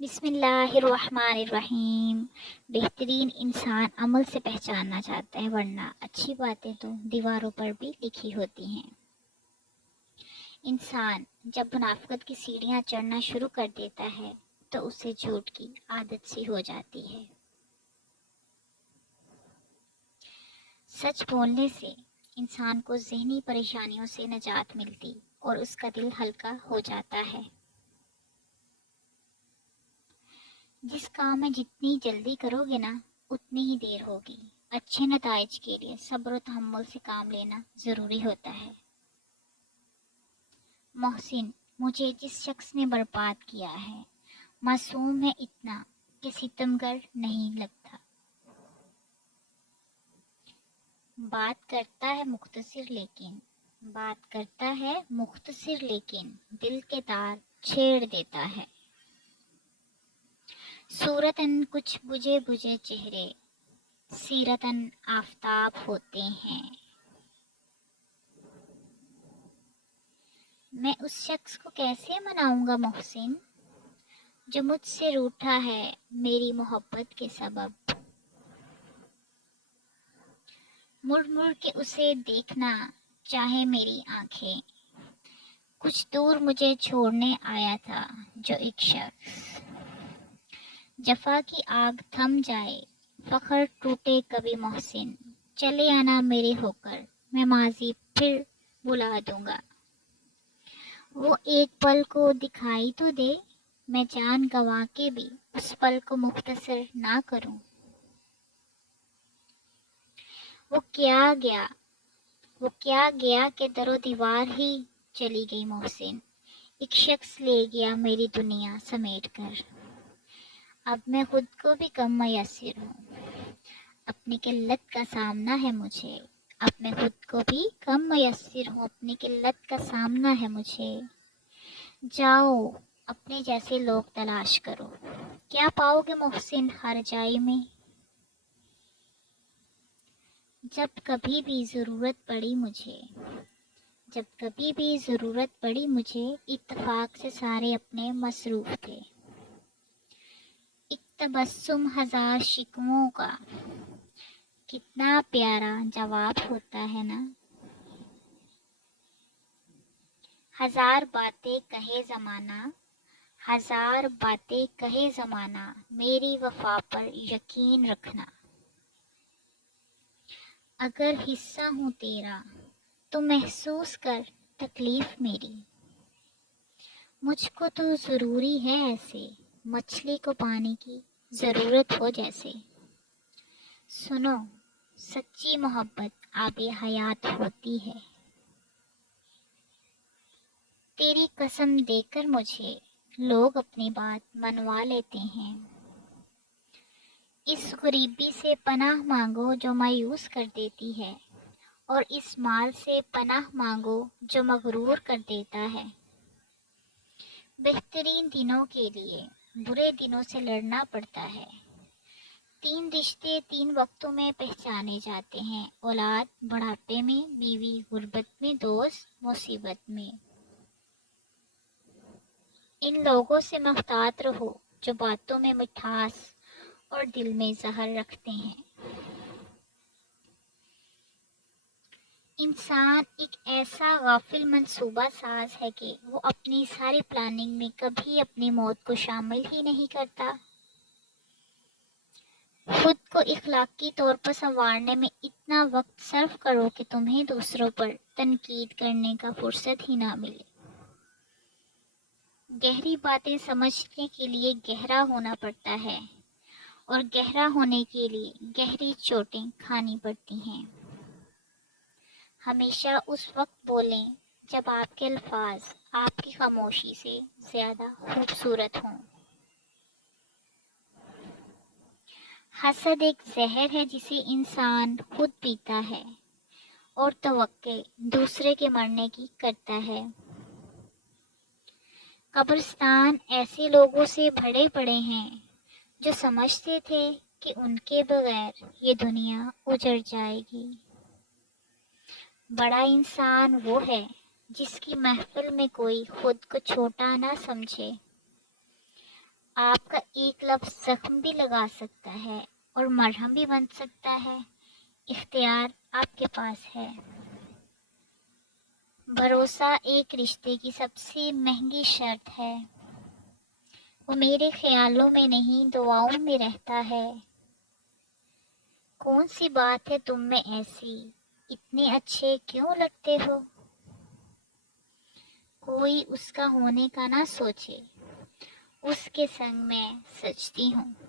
بسم اللہ الرحمن الرحیم۔ بہترین انسان عمل سے پہچاننا چاہتا ہے، ورنہ اچھی باتیں تو دیواروں پر بھی لکھی ہوتی ہیں۔ انسان جب منافقت کی سیڑھیاں چڑھنا شروع کر دیتا ہے تو اسے جھوٹ کی عادت سی ہو جاتی ہے۔ سچ بولنے سے انسان کو ذہنی پریشانیوں سے نجات ملتی اور اس کا دل ہلکا ہو جاتا ہے۔ جس کام میں جتنی جلدی کرو گے نا اتنی ہی دیر ہوگی۔ اچھے نتائج کے لیے صبر و تحمل سے کام لینا ضروری ہوتا ہے۔ محسن، مجھے جس شخص نے برباد کیا ہے معصوم ہے اتنا کہ ستمگر نہیں لگتا۔ بات کرتا ہے مختصر لیکن دل کے تار چھیڑ دیتا ہے۔ صورتاً کچھ بجھے بجھے چہرے، سیرتاً آفتاب ہوتے ہیں۔ میں اس شخص کو کیسے مناؤں گا محسن جو مجھ سے روٹھا ہے میری محبت کے سبب۔ مڑ مڑ کے اسے دیکھنا چاہے میری آنکھیں، کچھ دور مجھے چھوڑنے آیا تھا جو ایک شخص۔ جفا کی آگ تھم جائے، فخر ٹوٹے کبھی محسن، چلے آنا میرے ہو کر، میں ماضی پھر بلا دوں گا۔ وہ ایک پل کو دکھائی تو دے، میں جان گنوا کے بھی اس پل کو مختصر نہ کروں۔ وہ کیا گیا کہ در و دیوار ہی چلی گئی محسن، ایک شخص لے گیا میری دنیا سمیٹ کر۔ اب میں خود کو بھی کم میسر ہوں، اپنی قلت کا سامنا ہے مجھے۔ اب میں خود کو بھی کم میسر ہوں، اپنی قلت کا سامنا ہے مجھے۔ جاؤ اپنے جیسے لوگ تلاش کرو، کیا پاؤ گے محسن ہر جائی میں۔ جب کبھی بھی ضرورت پڑی مجھے، اتفاق سے سارے اپنے مصروف تھے۔ ایک تبسم ہزار شکووں کا کتنا پیارا جواب ہوتا ہے نا۔ ہزار باتیں کہے زمانہ، میری وفا پر یقین رکھنا۔ اگر حصہ ہوں تیرا تو محسوس کر تکلیف میری، مجھ کو تو ضروری ہے ایسے، مچھلی کو پانی کی ضرورت ہو جیسے۔ سنو، سچی محبت آب حیات ہوتی ہے۔ تیری قسم دے کر مجھے لوگ اپنی بات منوا لیتے ہیں۔ اس غریبی سے پناہ مانگو جو مایوس کر دیتی ہے، اور اس مال سے پناہ مانگو جو مغرور کر دیتا ہے۔ بہترین دنوں کے لیے برے دنوں سے لڑنا پڑتا ہے۔ 3 رشتے 3 وقتوں میں پہچانے جاتے ہیں، اولاد بڑھاپے میں، بیوی غربت میں، دوست مصیبت میں۔ ان لوگوں سے محتاط رہو جو باتوں میں مٹھاس اور دل میں زہر رکھتے ہیں۔ انسان ایک ایسا غافل منصوبہ ساز ہے کہ وہ اپنی ساری پلاننگ میں کبھی اپنی موت کو شامل ہی نہیں کرتا۔ خود کو اخلاقی طور پر سنوارنے میں اتنا وقت صرف کرو کہ تمہیں دوسروں پر تنقید کرنے کا فرصت ہی نہ ملے۔ گہری باتیں سمجھنے کے لیے گہرا ہونا پڑتا ہے، اور گہرا ہونے کے لیے گہری چوٹیں کھانی پڑتی ہیں۔ ہمیشہ اس وقت بولیں جب آپ کے الفاظ آپ کی خاموشی سے زیادہ خوبصورت ہوں۔ حسد ایک زہر ہے جسے انسان خود پیتا ہے اور توقع دوسرے کے مرنے کی کرتا ہے۔ قبرستان ایسے لوگوں سے بھرے پڑے ہیں جو سمجھتے تھے کہ ان کے بغیر یہ دنیا اجڑ جائے گی۔ بڑا انسان وہ ہے جس کی محفل میں کوئی خود کو چھوٹا نہ سمجھے، آپ کا ایک لفظ زخم بھی لگا سکتا ہے اور مرہم بھی بن سکتا ہے۔ اختیار آپ کے پاس ہے۔ بھروسہ ایک رشتے کی سب سے مہنگی شرط ہے۔ وہ میرے خیالوں میں نہیں، دعاؤں میں رہتا ہے۔ کون سی بات ہے تم میں ایسی، اتنے اچھے کیوں لگتے ہو؟ کوئی اس کا ہونے کا نہ سوچے، اس کے سنگ میں سجتی ہوں۔